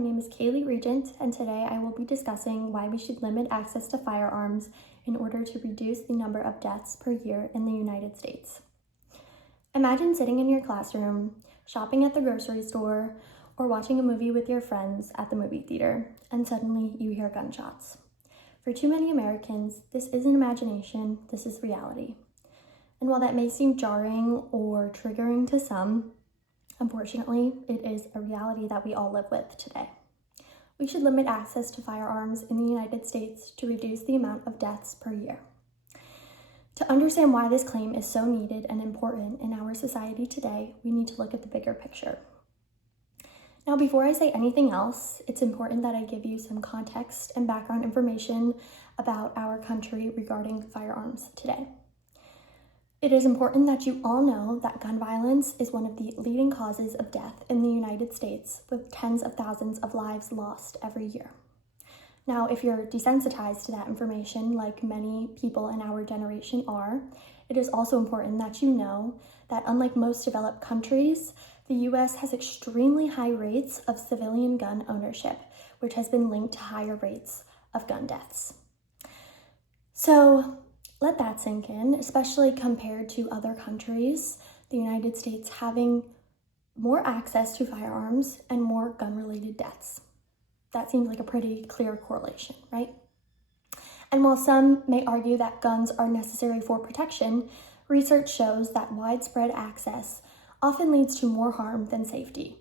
name is Kaylee Regent, and today I will be discussing why we should limit access to firearms in order to reduce the number of deaths per year in the United States. Imagine sitting in your classroom, shopping at the grocery store, or watching a movie with your friends at the movie theater, and suddenly you hear gunshots. For too many Americans, this isn't imagination, this is reality. And while that may seem jarring or triggering to some, unfortunately, it is a reality that we all live with today. We should limit access to firearms in the United States to reduce the amount of deaths per year. To understand why this claim is so needed and important in our society today, we need to look at the bigger picture. Now, before I say anything else, it's important that I give you some context and background information about our country regarding firearms today. It is important that you all know that gun violence is one of the leading causes of death in the United States, with tens of thousands of lives lost every year. Now, if you're desensitized to that information, like many people in our generation are, it is also important that you know that unlike most developed countries, the US has extremely high rates of civilian gun ownership, which has been linked to higher rates of gun deaths. So, let that sink in, especially compared to other countries, the United States having more access to firearms and more gun-related deaths. That seems like a pretty clear correlation, right? And while some may argue that guns are necessary for protection, research shows that widespread access often leads to more harm than safety.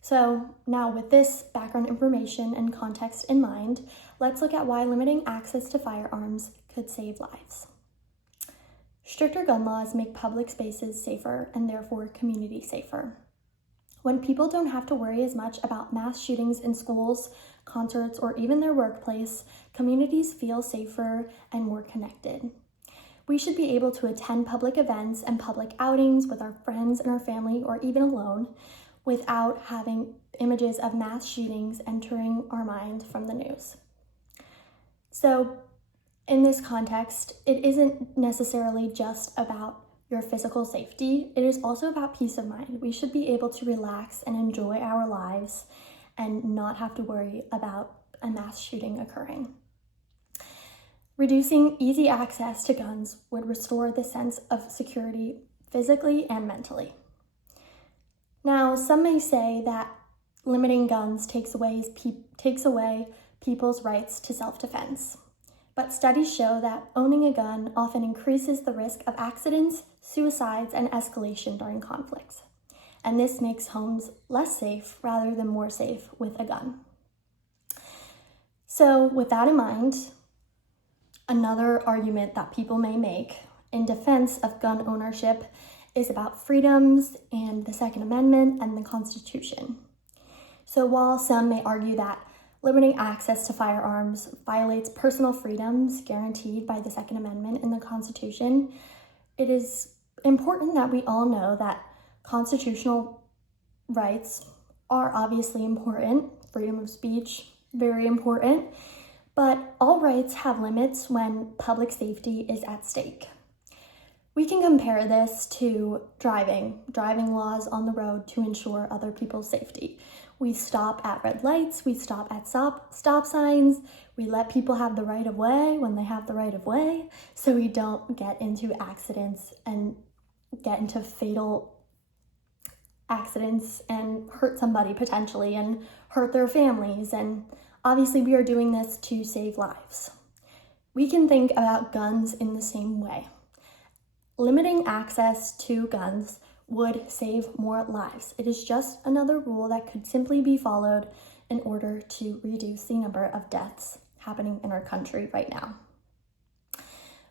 So now with this background information and context in mind, let's look at why limiting access to firearms could save lives. Stricter gun laws make public spaces safer and therefore communities safer. When people don't have to worry as much about mass shootings in schools, concerts, or even their workplace, communities feel safer and more connected. We should be able to attend public events and public outings with our friends and our family, or even alone, without having images of mass shootings entering our mind from the news. So, in this context, it isn't necessarily just about your physical safety, it is also about peace of mind. We should be able to relax and enjoy our lives and not have to worry about a mass shooting occurring. Reducing easy access to guns would restore the sense of security physically and mentally. Now, some may say that limiting guns takes away people's rights to self-defense. But studies show that owning a gun often increases the risk of accidents, suicides, and escalation during conflicts. And this makes homes less safe rather than more safe with a gun. So with that in mind, another argument that people may make in defense of gun ownership is about freedoms and the Second Amendment and the Constitution. So while some may argue that limiting access to firearms violates personal freedoms guaranteed by the Second Amendment in the Constitution, it is important that we all know that constitutional rights are obviously important. Freedom of speech, very important. But all rights have limits when public safety is at stake. We can compare this to driving laws on the road to ensure other people's safety. We stop at red lights, we stop at stop signs, we let people have the right of way when they have the right of way, so we don't get into accidents and get into fatal accidents and hurt somebody potentially and hurt their families. And obviously we are doing this to save lives. We can think about guns in the same way. Limiting access to guns would save more lives. It is just another rule that could simply be followed in order to reduce the number of deaths happening in our country right now.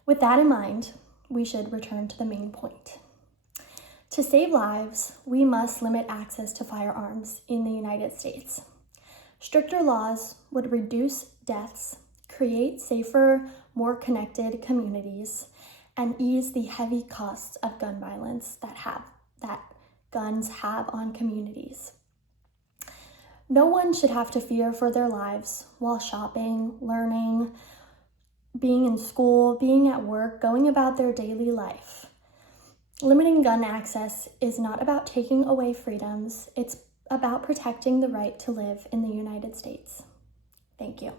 With that in mind, we should return to the main point. To save lives, we must limit access to firearms in the United States. Stricter laws would reduce deaths, create safer, more connected communities, and ease the heavy costs of gun violence that guns have on communities. No one should have to fear for their lives while shopping, learning, being in school, being at work, going about their daily life. Limiting gun access is not about taking away freedoms, it's about protecting the right to live in the United States. Thank you.